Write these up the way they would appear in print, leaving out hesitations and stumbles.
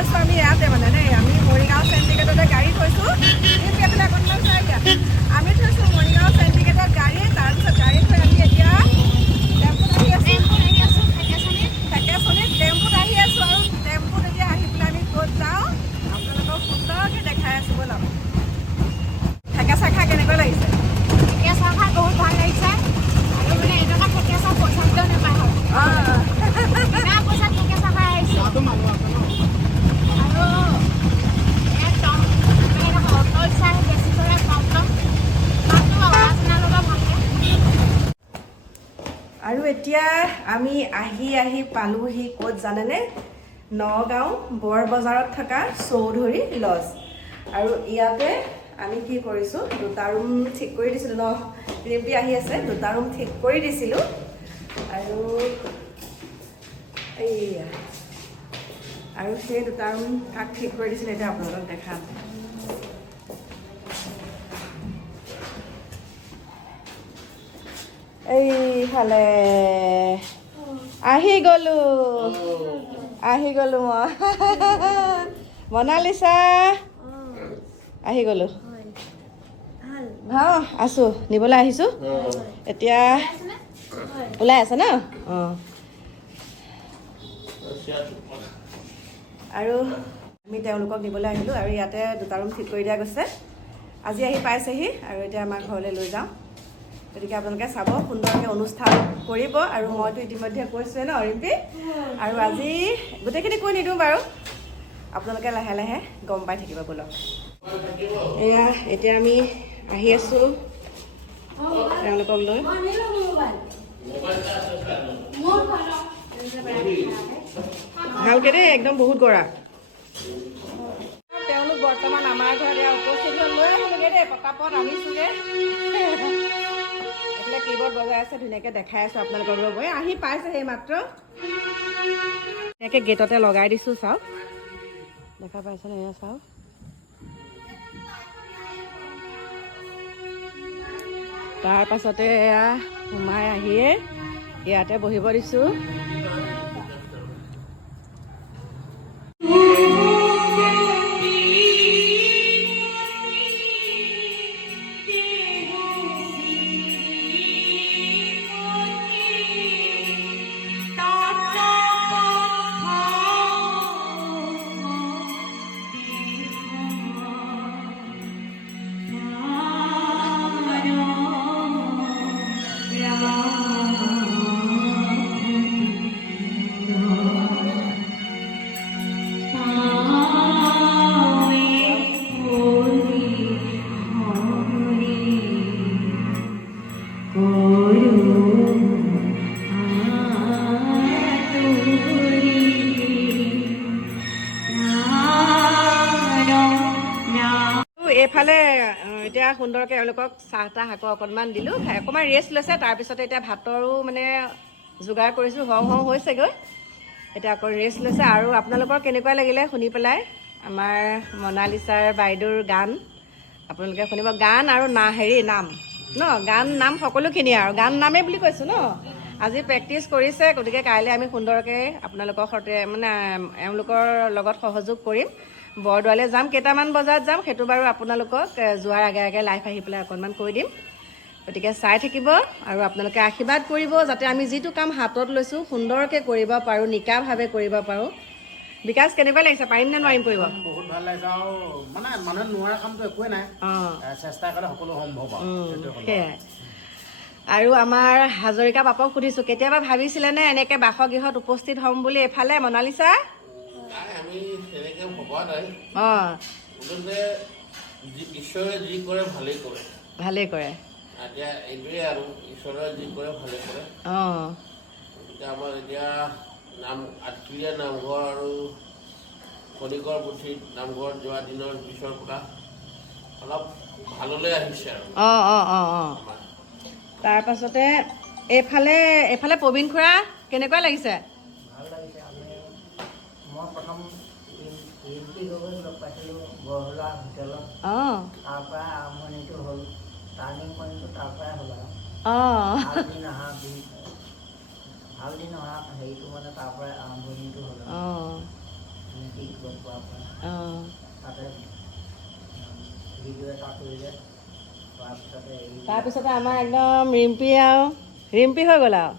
থৈছোঁ আমি ইয়াতে মানে দেই আমি মৰিগাঁও চেণ্টিগেটতে গাড়ী থৈছোঁ কিন্তু এইফালে অকণমান চাই দিয়া আমি থৈছোঁ মৰিগাঁও চেণ্টিগেটত গাড়ী তাৰপিছত গাড়ী থৈ আমি এতিয়া টেম্পুত আহি আছোঁ ঠেকেচনীত টেম্পুত আহি আছোঁ আৰু টেম্পুত এতিয়া আহি পেলাই আমি ক'ত যাওঁ আপোনালোকক সুন্দৰকৈ দেখাই আছোঁ ব'লক ঠেকেচা খাই কেনেকৈ লাগিছে ঠেকেচা খাই বহুত ভাল লাগিছে আৰু মানে এনেকুৱা ঠেকেচা পচন্দ নাপায় হয় ইমান পইচা ঠেকেচা খাই আহিছোঁ আৰু একদম মানে অটো চাই বেছি কৰে কম কম মাতটো আৱাজ নালগা ভালকৈ আৰু এতিয়া আমি আহি পালোহি ক'ত জানেনে নগাঁও বৰবজাৰত থকা চৌধুৰী লজ আৰু ইয়াতে আমি কি কৰিছোঁ দুটা ৰুম ঠিক কৰি দিছিলোঁ ন ৰিম্পি আহি আছে দুটা ৰুম ঠিক কৰি দিছিলোঁ আৰু এইয়া আৰু সেই দুটা ৰুম কাক ঠিক কৰি দিছিলোঁ এতিয়া আপোনালোকক দেখাম এইফালে আহি গ'লো মই মনালিছা আহি গ'লো ভাল আছোঁ নিবলৈ আহিছোঁ এতিয়া ওলাই আছে ন অঁ আৰু আমি তেওঁলোকক নিবলৈ আহিলোঁ আৰু ইয়াতে দুটা ৰুম ঠিক কৰি দিয়া গৈছে আজি আহি পাইছেহি আৰু এতিয়া আমাৰ ঘৰলৈ লৈ যাওঁ গতিকে আপোনালোকে চাব সুন্দৰকৈ অনুষ্ঠান কৰিব আৰু মইতো ইতিমধ্যে কৈছোঁৱে ন ৰিম্পি আৰু আজি গোটেইখিনি কৈ নিদিওঁ বাৰু আপোনালোকে লাহে লাহে গম পাই থাকিব ব'লক এয়া এতিয়া আমি আহি আছোঁ তেওঁলোকক লৈ ভালকৈ দেই একদম বহুত গৰা তেওঁলোক বৰ্তমান আমাৰ ঘৰত এয়া উপস্থিত হৈ লৈ আহিলোগৈ দেই পটাপট আনিছোগৈ এইফালে কীবৰ্ড বজাই আছে ধুনীয়াকৈ দেখাই আছোঁ আপোনালোকৰ মই আহি পাইছে সেই মাত্ৰ ধুনীয়াকৈ গেটতে লগাই দিছোঁ চাওক দেখা পাইছেনে এয়া চাওক তাৰ পাছতে এয়া সোমাই আহিয়ে ইয়াতে বহিব দিছোঁ এইফালে এতিয়া সুন্দৰকৈ এওঁলোকক চাহ তাহ আকৌ অকণমান দিলোঁ অকণমান ৰেষ্ট লৈছে তাৰপিছতে এতিয়া ভাতৰো মানে যোগাৰ কৰিছোঁ হওঁ হৈছেগৈ এতিয়া আকৌ ৰেষ্ট লৈছে আৰু আপোনালোকৰ কেনেকুৱা লাগিলে শুনি পেলাই আমাৰ মনালিছাৰ বাইদেউৰ গান আপোনালোকে শুনিব গান আৰু নাম ন গান নাম সকলোখিনি আৰু গান নামেই বুলি কৈছোঁ ন আজি প্ৰেক্টিচ কৰিছে গতিকে কাইলৈ আমি সুন্দৰকৈ আপোনালোকৰ সৈতে মানে এওঁলোকৰ লগত সহযোগ কৰিম বৰদোৱালৈ যাম কেইটামান বজাত যাম সেইটো বাৰু আপোনালোকক যোৱাৰ আগে আগে লাইভ আহি পেলাই অকণমান কৈ দিম গতিকে চাই থাকিব আৰু আপোনালোকে আশীৰ্বাদ কৰিব যাতে আমি যিটো কাম হাতত লৈছোঁ সুন্দৰকৈ কৰিব পাৰোঁ নিকাভাৱে কৰিব পাৰোঁ বিকাশ কেনেকুৱা লাগিছে পাৰিম নে নোৱাৰিম কৰিব বহুত ভাল লাগিছে আৰু মানে মানুহে নোৱাৰা কামটো একোৱে নাই চেষ্টা কৰিলে সকলো সম্ভৱ সেয়াই আৰু আমাৰ হাজৰিকা বাপক সুধিছোঁ কেতিয়াবা ভাবিছিলেনে এনেকৈ বাসগৃহত উপস্থিত হ'ম বুলি এইফালে মনালিছা আমি তেনেকৈ ভবা নাই ঈশ্বৰে যি কৰে ভালেই কৰে এতিয়া এইটোৱে আৰু ঈশ্বৰে যি কৰে ভালে কৰে গতিকে আমাৰ এতিয়া আঠখেলীয়া নামঘৰ আৰু খনিকৰ পুথিত নামঘৰত যোৱা দিনৰ পিছৰ পৰা অলপ ভাললৈ আহিছে আৰু তাৰ পাছতে এইফালে প্ৰবীণ খুৰা কেনেকুৱা লাগিছে ভাল লাগিছে মই প্ৰথম ৰিম্পী গগৈক লগ পাইছিলোঁ বৰহোলা হোটেলত তাৰ পৰা আৰম্ভণিটো হ'ল টাৰ্ণিং পইণ্টটো তাৰ পৰাই হ'ল আৰু ভাল দিন অহা হেৰিটো মানে তাৰ পৰাই আৰম্ভণিটো হ'ল ৰিম্পীক লগ পোৱাৰ পৰা অঁ তাতে ভিডিঅ' এটা কৰিলে তাৰপিছতে তাৰপিছতে আমাৰ একদম ৰিম্পি হৈ গ'ল আৰু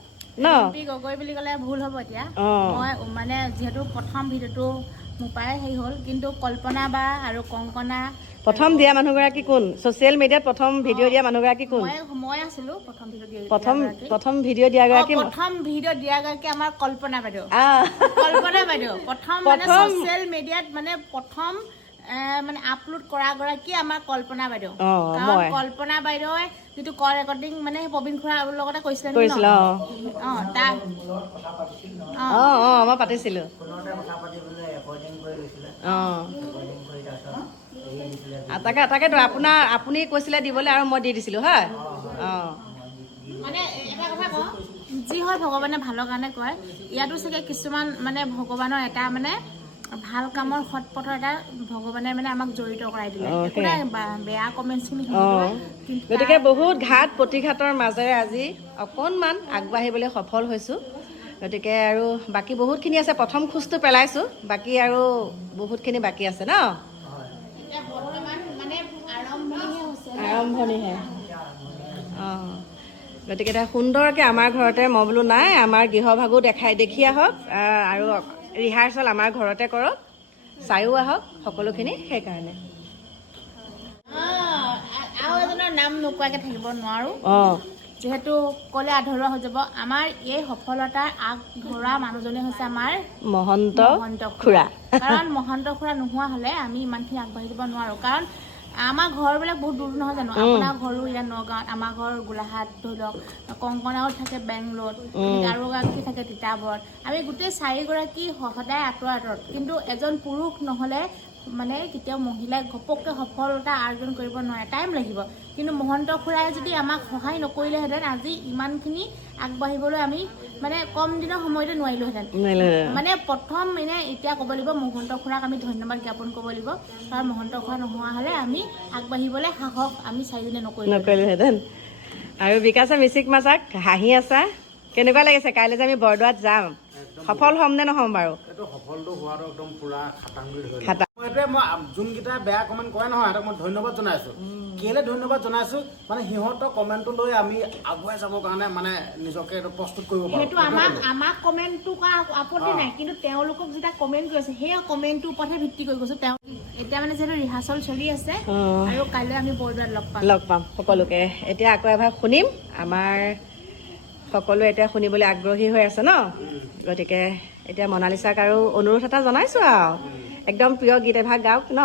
ন ৰিম্পী গগৈ বুলি ক'লে ভুল হ'ব এতিয়া অঁ মই মানে যিহেতু প্ৰথম ভিডিঅ'টো মোৰ পৰাই হেৰি হ'ল কিন্তু কল্পনা বা আৰু কংকনা প্ৰথম দিয়া মানুহগৰাকী কোন ছ'চিয়েল মিডিয়াত প্ৰথম ভিডিঅ' দিয়া মানুহগৰাকী কোন মই আছিলোঁ প্ৰথম ভিডিঅ' প্ৰথম ভিডিঅ' দিয়াগৰাকী প্ৰথম ভিডিঅ' দিয়াগৰাকী আমাৰ কল্পনা বাইদেউ আহ কল্পনা বাইদেউ প্ৰথম মানে ছ'চিয়েল মিডিয়াত মানে প্ৰথম মানে আপলোড কৰা গৰাকী আমাৰ কল্পনা বাইদেউ কাৰণ কল্পনা বাইদেৱে যিটো কল ৰেকৰ্ডিং মানে প্ৰবীণ খুৰাৰ লগতে কৰিছিলে তাৰ মই পাতিছিলো ফোনতে কথা পাতি পেলাই ৰেকৰ্ডিং কৰি লৈছিলে ৰেকৰ্ডিং কৰি তাৰপিছত এৰি দিছিলে তাকেতো আপুনি কৈছিলে দিবলৈ আৰু মই দি দিছিলো হয় মানে এটা কথা কওঁ যি হয় ভগৱানে ভালৰ কাৰণে কয় ইয়াতো চাগে কিছুমান মানে ভগৱানৰ এটা মানে ভাল কামৰ সৎ পথৰ এটা ভগৱানে মানে আমাক জড়িত কৰাই দিলে একো নাই বেয়া কমেণ্টছখিনি গতিকে বহুত ঘাট প্ৰতিঘাতৰ মাজেৰে আজি অকণমান আগবাঢ়িবলৈ সফল হৈছোঁ গতিকে আৰু বাকী বহুতখিনি আছে প্ৰথম খোজটো পেলাইছোঁ বাকী আৰু বহুতখিনি বাকী আছে ন আৰম্ভণিহে অঁ গতিকে এতিয়া সুন্দৰকৈ আমাৰ ঘৰতে মই বোলো নাই আমাৰ গৃহভাগো দেখি আহক আৰু ৰিহাৰ্চেল আমাৰ ঘৰতে কৰক চায়ো আহক সকলোখিনি সেইকাৰণে আৰু এজনৰ নাম নোকোৱাকৈ থাকিব নোৱাৰোঁ অঁ যিহেতু ক'লে আধৰুৱা হৈ যাব আমাৰ এই সফলতাৰ আগ ধৰা মানুহজনে হৈছে আমাৰ মহন্ত খুৰা কাৰণ মহন্ত খুৰা নোহোৱা হ'লে আমি ইমানখিনি আগবাঢ়ি যাব নোৱাৰোঁ কাৰণ আমাৰ ঘৰবিলাক বহুত দূৰ নহয় জানো আপোনাৰ ঘৰো ইয়াত নগাঁৱত আমাৰ ঘৰ গোলাঘাট ধৰি লওক কংকনাও থাকে বেংগলোৰত আৰু এগৰাকী থাকে তিতাবৰত আমি গোটেই 4গৰাকী সদায় আঁতৰত কিন্তু এজন পুৰুষ নহ'লে মানে কেতিয়াও মহিলাই ঘপককৈ সফলতা অৰ্জন কৰিব নোৱাৰে টাইম লাগিব কিন্তু মহন্ত খুৰাই যদি আমাক সহায় নকৰিলেহেঁতেন আজি ইমানখিনি আগবাঢ়িবলৈ আমি মানে কম দিনৰ সময়তে নোৱাৰিলোহেঁতেন মানে প্ৰথম মানে এতিয়া ক'ব লাগিব মহন্ত খুৰাক আমি ধন্যবাদ জ্ঞাপন কৰিব লাগিব কাৰণ মহন্ত খুৰা নোহোৱা হ'লে আমি আগবাঢ়িবলৈ সাহস আমি 4জনে নকৰিলোহেঁতেন আৰু বিকাশে মিচিক মাছাক হাঁহি আছা কেনেকুৱা লাগিছে কাইলৈ যে আমি বৰদোৱাত যাম সফল হ'ম নে নহ'ম বাৰু এইটো সফলটো হোৱাটো একদম পুৰা খাটাংগুৰি ধৰিলে মই এইটোৱে মই যোনকেইটা বেয়া কমেণ্ট কৰে নহয় সিহঁতক মই ধন্যবাদ জনাইছোঁ কেলৈ ধন্যবাদ জনাইছোঁ মানে সিহঁতৰ কমেণ্টটো লৈ আমি আগুৱাই যাবৰ কাৰণে মানে নিজকে এইটো প্ৰস্তুত কৰিব পাৰোঁ সেইটো আমাক কমেণ্টটো কৰা আপত্তি নাই কিন্তু তেওঁলোকক যেতিয়া কমেণ্ট কৰিছে সেই কমেণ্টটোৰ ওপৰতহে ভিত্তি কৰি গৈছোঁ তেওঁ এতিয়া মানে যিহেতু ৰিহাৰ্চেল চলি আছে আৰু কাইলৈ আমি বৰদোৱাত লগ পাম সকলোকে এতিয়া আকৌ এবাৰ শুনিম আমাৰ সকলোৱে এতিয়া শুনিবলৈ আগ্ৰহী হৈ আছে ন গতিকে এতিয়া মনালিছাক আৰু অনুৰোধ এটা জনাইছোঁ আৰু একদম প্ৰিয় গীত এভাগ গাওক ন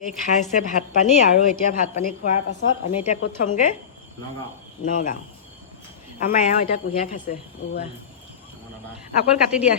এই খাইছে ভাত পানী আৰু এতিয়া ভাত পানী খোৱাৰ পাছত আমি এতিয়া ক'ত থমগৈ নগাঁও আমাৰ এওঁ এতিয়া কুঁহিয়াৰ খাইছে অকল কাটি দিয়া